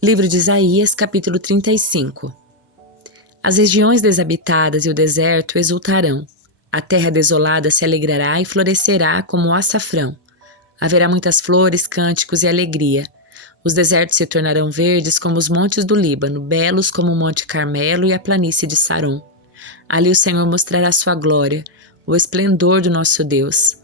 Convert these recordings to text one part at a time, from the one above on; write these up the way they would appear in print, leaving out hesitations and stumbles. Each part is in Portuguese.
Livro de Isaías, capítulo 35. As regiões desabitadas e o deserto exultarão. A terra desolada se alegrará e florescerá como o açafrão. Haverá muitas flores, cânticos e alegria. Os desertos se tornarão verdes como os montes do Líbano, belos como o Monte Carmelo e a planície de Saron. Ali o Senhor mostrará sua glória, o esplendor do nosso Deus.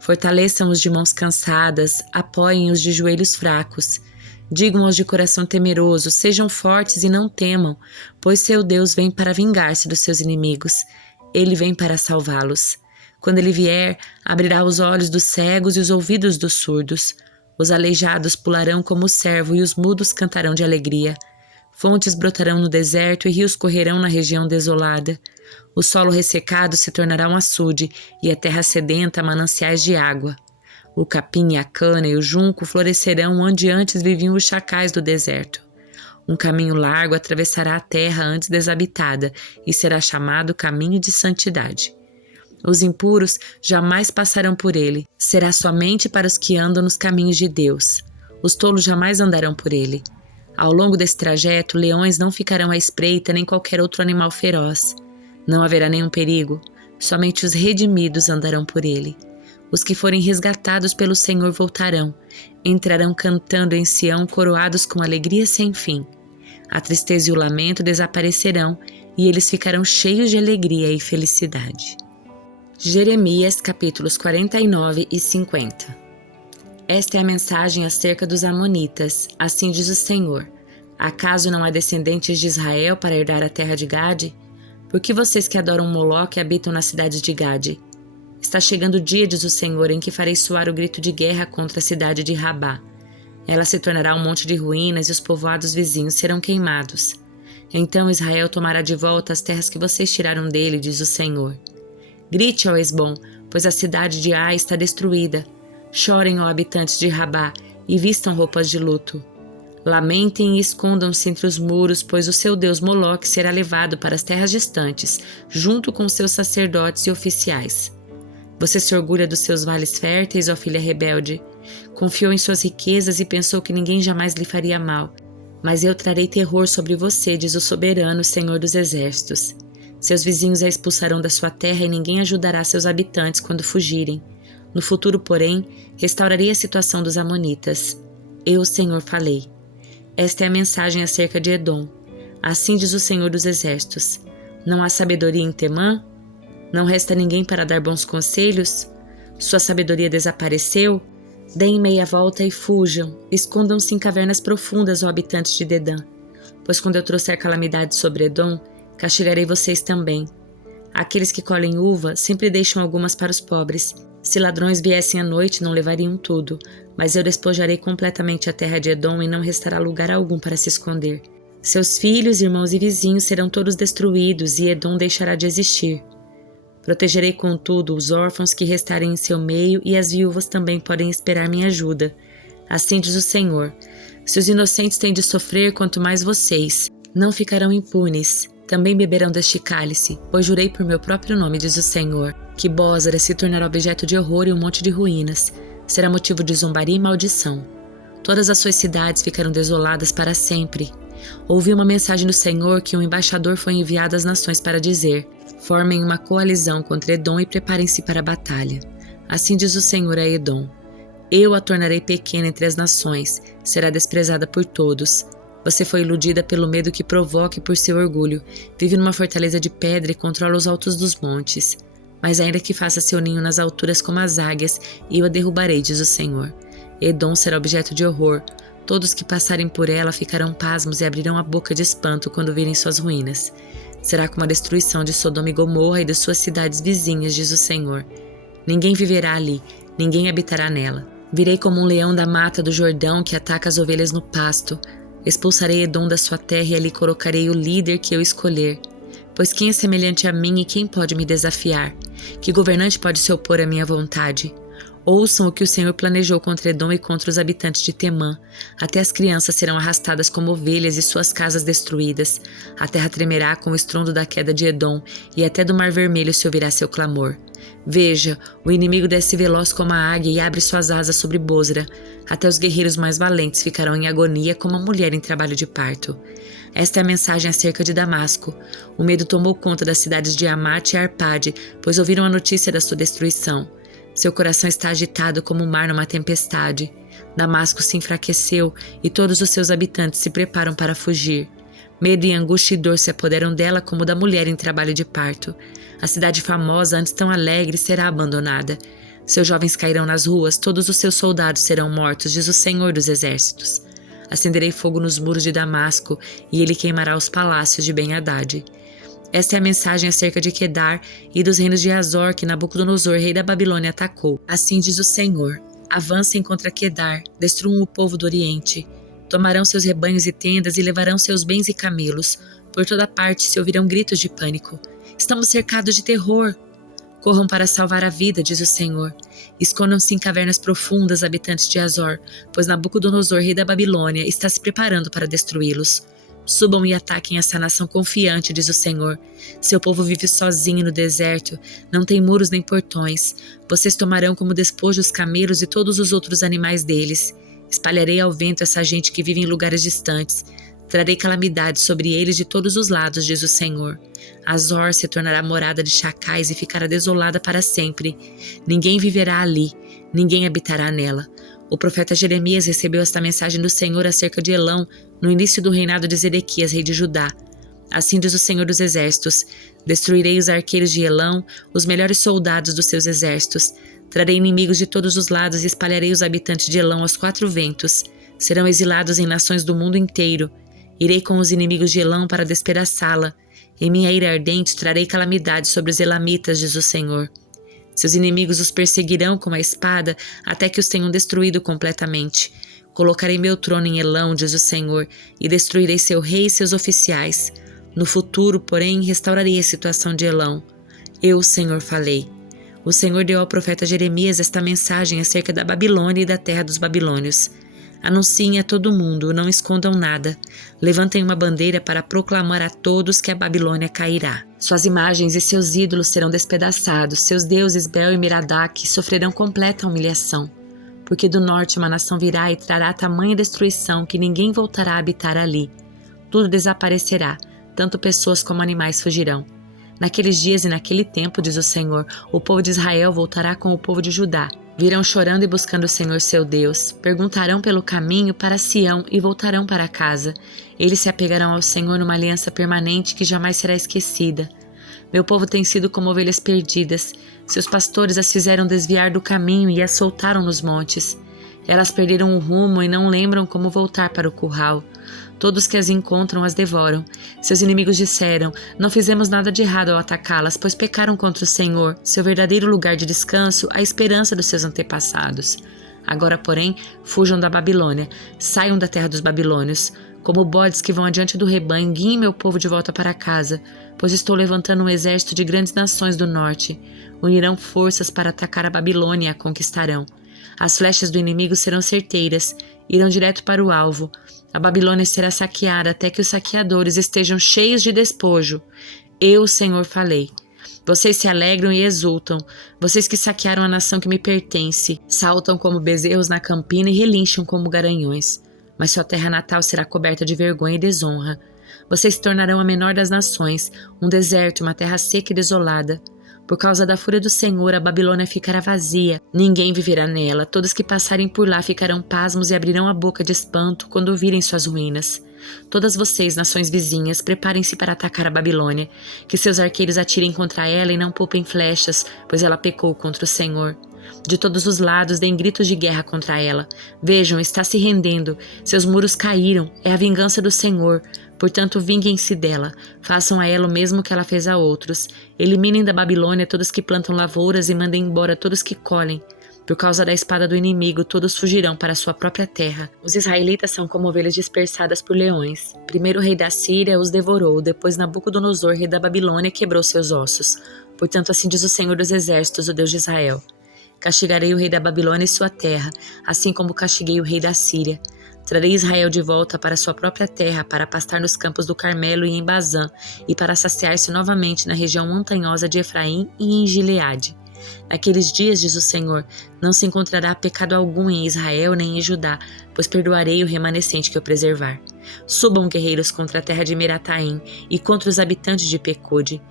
Fortaleçam os de mãos cansadas, apoiem os de joelhos fracos. Digam aos de coração temeroso, sejam fortes e não temam, pois seu Deus vem para vingar-se dos seus inimigos. Ele vem para salvá-los. Quando ele vier, abrirá os olhos dos cegos e os ouvidos dos surdos. Os aleijados pularão como o cervo e os mudos cantarão de alegria. Fontes brotarão no deserto e rios correrão na região desolada. O solo ressecado se tornará um açude e a terra sedenta mananciais de água. O capim, a cana e o junco florescerão onde antes viviam os chacais do deserto. Um caminho largo atravessará a terra antes desabitada e será chamado caminho de santidade. Os impuros jamais passarão por ele, será somente para os que andam nos caminhos de Deus. Os tolos jamais andarão por ele. Ao longo desse trajeto, leões não ficarão à espreita nem qualquer outro animal feroz. Não haverá nenhum perigo, somente os redimidos andarão por ele. Os que forem resgatados pelo Senhor voltarão, entrarão cantando em Sião, coroados com alegria sem fim. A tristeza e o lamento desaparecerão, e eles ficarão cheios de alegria e felicidade. Jeremias, capítulos 49 e 50. Esta é a mensagem acerca dos amonitas, assim diz o Senhor. Acaso não há descendentes de Israel para herdar a terra de Gade? Por que vocês que adoram Moloque habitam na cidade de Gade? Está chegando o dia, diz o Senhor, em que farei soar o grito de guerra contra a cidade de Rabá. Ela se tornará um monte de ruínas e os povoados vizinhos serão queimados. Então Israel tomará de volta as terras que vocês tiraram dele, diz o Senhor. Grite, ó Esbom, pois a cidade de Ai está destruída. Chorem, ó habitantes de Rabá, e vistam roupas de luto. Lamentem e escondam-se entre os muros, pois o seu deus Moloque será levado para as terras distantes, junto com seus sacerdotes e oficiais. Você se orgulha dos seus vales férteis, ó filha rebelde. Confiou em suas riquezas e pensou que ninguém jamais lhe faria mal. Mas eu trarei terror sobre você, diz o soberano Senhor dos Exércitos. Seus vizinhos a expulsarão da sua terra e ninguém ajudará seus habitantes quando fugirem. No futuro, porém, restaurarei a situação dos amonitas. Eu, Senhor, falei. Esta é a mensagem acerca de Edom. Assim diz o Senhor dos Exércitos. Não há sabedoria em Temã? Não resta ninguém para dar bons conselhos? Sua sabedoria desapareceu? Deem meia volta e fujam, escondam-se em cavernas profundas, ó habitantes de Dedã. Pois quando eu trouxer calamidade sobre Edom, castigarei vocês também. Aqueles que colhem uva sempre deixam algumas para os pobres. Se ladrões viessem à noite, não levariam tudo, mas eu despojarei completamente a terra de Edom e não restará lugar algum para se esconder. Seus filhos, irmãos e vizinhos serão todos destruídos e Edom deixará de existir. Protegerei, contudo, os órfãos que restarem em seu meio e as viúvas também podem esperar minha ajuda. Assim diz o Senhor. Se os inocentes têm de sofrer, quanto mais vocês, não ficarão impunes. Também beberão deste cálice, pois jurei por meu próprio nome, diz o Senhor, que Bósra se tornará objeto de horror e um monte de ruínas. Será motivo de zombaria e maldição. Todas as suas cidades ficarão desoladas para sempre. Ouvi uma mensagem do Senhor que um embaixador foi enviado às nações para dizer: formem uma coalizão contra Edom e preparem-se para a batalha. Assim diz o Senhor a Edom: eu a tornarei pequena entre as nações, será desprezada por todos. Você foi iludida pelo medo que provoca e por seu orgulho. Vive numa fortaleza de pedra e controla os altos dos montes. Mas ainda que faça seu ninho nas alturas como as águias, eu a derrubarei, diz o Senhor. Edom será objeto de horror. Todos que passarem por ela ficarão pasmos e abrirão a boca de espanto quando virem suas ruínas. Será como a destruição de Sodoma e Gomorra e de suas cidades vizinhas, diz o Senhor. Ninguém viverá ali, ninguém habitará nela. Virei como um leão da mata do Jordão que ataca as ovelhas no pasto. Expulsarei Edom da sua terra e ali colocarei o líder que eu escolher. Pois quem é semelhante a mim e quem pode me desafiar? Que governante pode se opor à minha vontade? Ouçam o que o Senhor planejou contra Edom e contra os habitantes de Temã. Até as crianças serão arrastadas como ovelhas e suas casas destruídas. A terra tremerá com o estrondo da queda de Edom, e até do Mar Vermelho se ouvirá seu clamor. Veja, o inimigo desce veloz como a águia e abre suas asas sobre Bosra. Até os guerreiros mais valentes ficarão em agonia como a mulher em trabalho de parto. Esta é a mensagem acerca de Damasco. O medo tomou conta das cidades de Amate e Arpade, pois ouviram a notícia da sua destruição. Seu coração está agitado como o mar numa tempestade. Damasco se enfraqueceu e todos os seus habitantes se preparam para fugir. Medo e angústia e dor se apoderam dela como da mulher em trabalho de parto. A cidade famosa, antes tão alegre, será abandonada. Seus jovens cairão nas ruas, todos os seus soldados serão mortos, diz o Senhor dos Exércitos. Acenderei fogo nos muros de Damasco, e ele queimará os palácios de Ben-Hadad. Esta é a mensagem acerca de Quedar e dos reinos de Azor que Nabucodonosor, rei da Babilônia, atacou. Assim diz o Senhor: avancem contra Quedar, destruam o povo do Oriente. Tomarão seus rebanhos e tendas e levarão seus bens e camelos. Por toda parte se ouvirão gritos de pânico. Estamos cercados de terror. Corram para salvar a vida, diz o Senhor. Escondam-se em cavernas profundas, habitantes de Azor, pois Nabucodonosor, rei da Babilônia, está se preparando para destruí-los. Subam e ataquem essa nação confiante, diz o Senhor. Seu povo vive sozinho no deserto, não tem muros nem portões. Vocês tomarão como despojo os camelos e todos os outros animais deles. Espalharei ao vento essa gente que vive em lugares distantes. Trarei calamidade sobre eles de todos os lados, diz o Senhor. Azor se tornará morada de chacais e ficará desolada para sempre. Ninguém viverá ali, ninguém habitará nela. O profeta Jeremias recebeu esta mensagem do Senhor acerca de Elão, no início do reinado de Zedequias, rei de Judá. Assim diz o Senhor dos Exércitos: destruirei os arqueiros de Elão, os melhores soldados dos seus exércitos. Trarei inimigos de todos os lados e espalharei os habitantes de Elão aos quatro ventos. Serão exilados em nações do mundo inteiro. Irei com os inimigos de Elão para despedaçá-la. Em minha ira ardente trarei calamidade sobre os elamitas, diz o Senhor. Seus inimigos os perseguirão com a espada até que os tenham destruído completamente. Colocarei meu trono em Elão, diz o Senhor, e destruirei seu rei e seus oficiais. No futuro, porém, restaurarei a situação de Elão. Eu, o Senhor, falei. O Senhor deu ao profeta Jeremias esta mensagem acerca da Babilônia e da terra dos babilônios. Anunciem a todo mundo, não escondam nada. Levantem uma bandeira para proclamar a todos que a Babilônia cairá. Suas imagens e seus ídolos serão despedaçados, seus deuses Bel e Merodach sofrerão completa humilhação. Porque do norte uma nação virá e trará tamanha destruição que ninguém voltará a habitar ali. Tudo desaparecerá, tanto pessoas como animais fugirão. Naqueles dias e naquele tempo, diz o Senhor, o povo de Israel voltará com o povo de Judá. Virão chorando e buscando o Senhor seu Deus, perguntarão pelo caminho para Sião e voltarão para casa. Eles se apegarão ao Senhor numa aliança permanente que jamais será esquecida. Meu povo tem sido como ovelhas perdidas. Seus pastores as fizeram desviar do caminho e as soltaram nos montes. Elas perderam o rumo e não lembram como voltar para o curral. Todos que as encontram as devoram. Seus inimigos disseram: não fizemos nada de errado ao atacá-las, pois pecaram contra o Senhor, seu verdadeiro lugar de descanso, a esperança dos seus antepassados. Agora, porém, fujam da Babilônia, saiam da terra dos babilônios. Como bodes que vão adiante do rebanho, guiem meu povo de volta para casa, pois estou levantando um exército de grandes nações do norte. Unirão forças para atacar a Babilônia e a conquistarão. As flechas do inimigo serão certeiras, irão direto para o alvo. A Babilônia será saqueada até que os saqueadores estejam cheios de despojo. Eu, o Senhor, falei. Vocês se alegram e exultam. Vocês que saquearam a nação que me pertence, saltam como bezerros na campina e relincham como garanhões. Mas sua terra natal será coberta de vergonha e desonra. Vocês se tornarão a menor das nações, um deserto, uma terra seca e desolada. Por causa da fúria do Senhor, a Babilônia ficará vazia. Ninguém viverá nela. Todos que passarem por lá ficarão pasmos e abrirão a boca de espanto quando virem suas ruínas. Todas vocês, nações vizinhas, preparem-se para atacar a Babilônia. Que seus arqueiros atirem contra ela e não poupem flechas, pois ela pecou contra o Senhor. De todos os lados deem gritos de guerra contra ela. Vejam, está se rendendo. Seus muros caíram. É a vingança do Senhor. Portanto, vinguem-se dela. Façam a ela o mesmo que ela fez a outros. Eliminem da Babilônia todos que plantam lavouras e mandem embora todos que colhem. Por causa da espada do inimigo, todos fugirão para sua própria terra. Os israelitas são como ovelhas dispersadas por leões. Primeiro o rei da Síria os devorou, depois Nabucodonosor, rei da Babilônia, quebrou seus ossos. Portanto, assim diz o Senhor dos Exércitos, o Deus de Israel. Castigarei o rei da Babilônia e sua terra, assim como castiguei o rei da Síria. Trarei Israel de volta para sua própria terra, para pastar nos campos do Carmelo e em Bazã, e para saciar-se novamente na região montanhosa de Efraim e em Gileade. Naqueles dias, diz o Senhor, não se encontrará pecado algum em Israel nem em Judá, pois perdoarei o remanescente que eu preservar. Subam guerreiros contra a terra de Merataim e contra os habitantes de Pecude.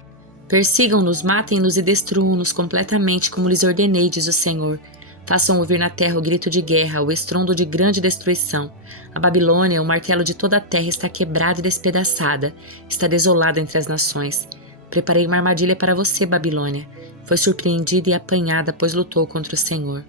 Persigam-nos, matem-nos e destruam-nos completamente, como lhes ordenei, diz o Senhor. Façam ouvir na terra o grito de guerra, o estrondo de grande destruição. A Babilônia, o martelo de toda a terra, está quebrada e despedaçada, está desolada entre as nações. Preparei uma armadilha para você, Babilônia. Foi surpreendida e apanhada, pois lutou contra o Senhor.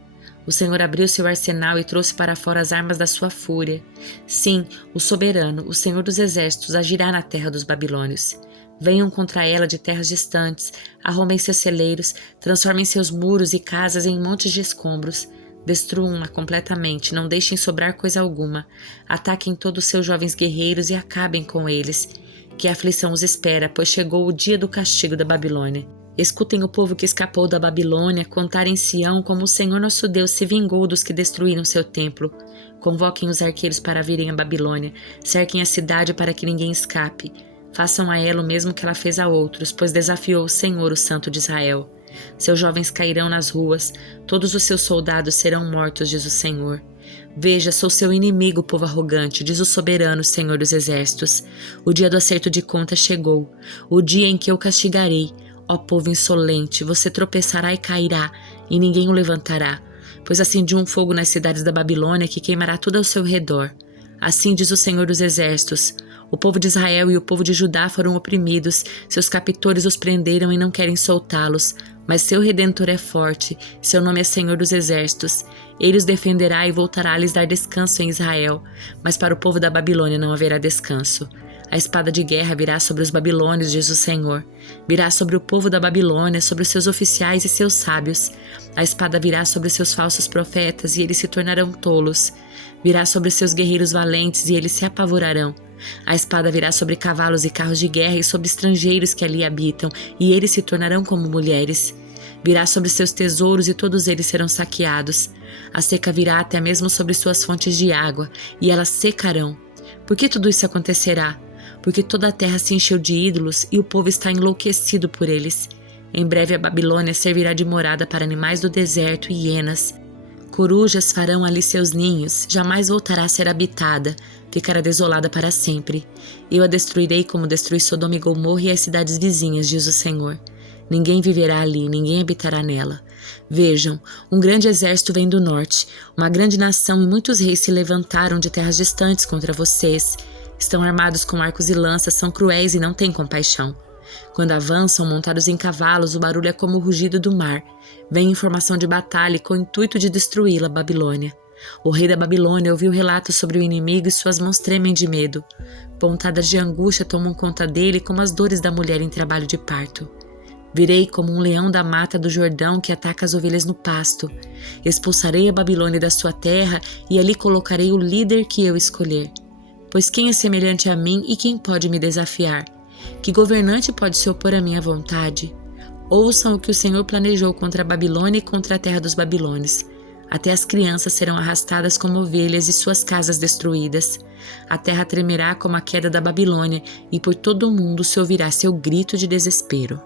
O Senhor abriu seu arsenal e trouxe para fora as armas da sua fúria. Sim, o soberano, o Senhor dos exércitos, agirá na terra dos babilônios. Venham contra ela de terras distantes, arrombem seus celeiros, transformem seus muros e casas em montes de escombros. Destruam-na completamente, não deixem sobrar coisa alguma. Ataquem todos os seus jovens guerreiros e acabem com eles. Que a aflição os espera, pois chegou o dia do castigo da Babilônia. Escutem o povo que escapou da Babilônia contar em Sião como o Senhor nosso Deus se vingou dos que destruíram seu templo. Convoquem os arqueiros para virem à Babilônia, cerquem a cidade para que ninguém escape. Façam a ela o mesmo que ela fez a outros, pois desafiou o Senhor, o Santo de Israel. Seus jovens cairão nas ruas, todos os seus soldados serão mortos, diz o Senhor. Veja, sou seu inimigo, povo arrogante, diz o soberano Senhor dos exércitos. O dia do acerto de contas chegou, o dia em que eu castigarei. Ó povo insolente, você tropeçará e cairá, e ninguém o levantará, pois acendi um fogo nas cidades da Babilônia que queimará tudo ao seu redor. Assim diz o Senhor dos exércitos. O povo de Israel e o povo de Judá foram oprimidos, seus captores os prenderam e não querem soltá-los, mas seu Redentor é forte, seu nome é Senhor dos exércitos. Ele os defenderá e voltará a lhes dar descanso em Israel, mas para o povo da Babilônia não haverá descanso. A espada de guerra virá sobre os babilônios, diz o Senhor. Virá sobre o povo da Babilônia, sobre os seus oficiais e seus sábios. A espada virá sobre os seus falsos profetas e eles se tornarão tolos. Virá sobre os seus guerreiros valentes e eles se apavorarão. A espada virá sobre cavalos e carros de guerra e sobre estrangeiros que ali habitam, e eles se tornarão como mulheres. Virá sobre seus tesouros e todos eles serão saqueados. A seca virá até mesmo sobre suas fontes de água, e elas secarão. Por que tudo isso acontecerá? Porque toda a terra se encheu de ídolos e o povo está enlouquecido por eles. Em breve a Babilônia servirá de morada para animais do deserto e hienas. Corujas farão ali seus ninhos, jamais voltará a ser habitada, ficará desolada para sempre. Eu a destruirei como destruí Sodoma e Gomorra e as cidades vizinhas, diz o Senhor. Ninguém viverá ali, ninguém habitará nela. Vejam, um grande exército vem do norte, uma grande nação e muitos reis se levantaram de terras distantes contra vocês. Estão armados com arcos e lanças, são cruéis e não têm compaixão. Quando avançam, montados em cavalos, o barulho é como o rugido do mar. Vem informação de batalha com o intuito de destruí-la, Babilônia. O rei da Babilônia ouviu relatos sobre o inimigo e suas mãos tremem de medo. Pontadas de angústia tomam conta dele como as dores da mulher em trabalho de parto. Virei como um leão da mata do Jordão que ataca as ovelhas no pasto. Expulsarei a Babilônia da sua terra e ali colocarei o líder que eu escolher. Pois quem é semelhante a mim e quem pode me desafiar? Que governante pode se opor à minha vontade? Ouçam o que o Senhor planejou contra a Babilônia e contra a terra dos babilônios. Até as crianças serão arrastadas como ovelhas e suas casas destruídas. A terra tremerá como a queda da Babilônia e por todo o mundo se ouvirá seu grito de desespero.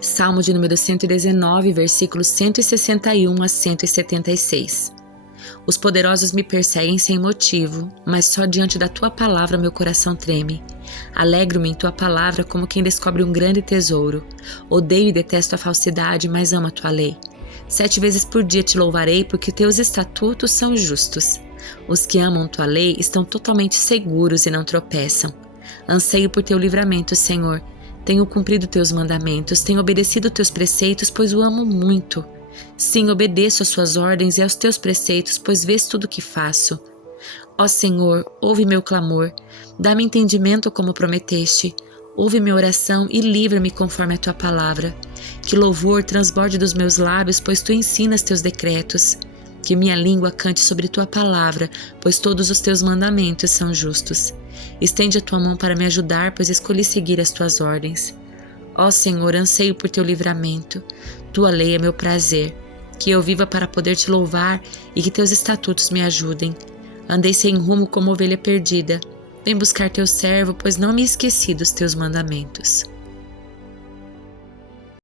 Salmo de número 119, versículos 161 a 176. Os poderosos me perseguem sem motivo, mas só diante da tua palavra meu coração treme. Alegro-me em tua palavra como quem descobre um grande tesouro. Odeio e detesto a falsidade, mas amo a tua lei. 7 vezes por dia te louvarei, porque teus estatutos são justos. Os que amam tua lei estão totalmente seguros e não tropeçam. Anseio por teu livramento, Senhor. Tenho cumprido teus mandamentos, tenho obedecido teus preceitos, pois o amo muito. Sim, obedeço às suas ordens e aos teus preceitos, pois vês tudo o que faço. Ó Senhor, ouve meu clamor, dá-me entendimento como prometeste. Ouve minha oração e livra-me conforme a tua palavra. Que louvor transborde dos meus lábios, pois tu ensinas teus decretos. Que minha língua cante sobre tua palavra, pois todos os teus mandamentos são justos. Estende a tua mão para me ajudar, pois escolhi seguir as tuas ordens. Ó Senhor, anseio por teu livramento. Tua lei é meu prazer. que eu viva para poder te louvar e que teus estatutos me ajudem. Andei sem rumo como ovelha perdida. Vem buscar teu servo, pois não me esqueci dos teus mandamentos.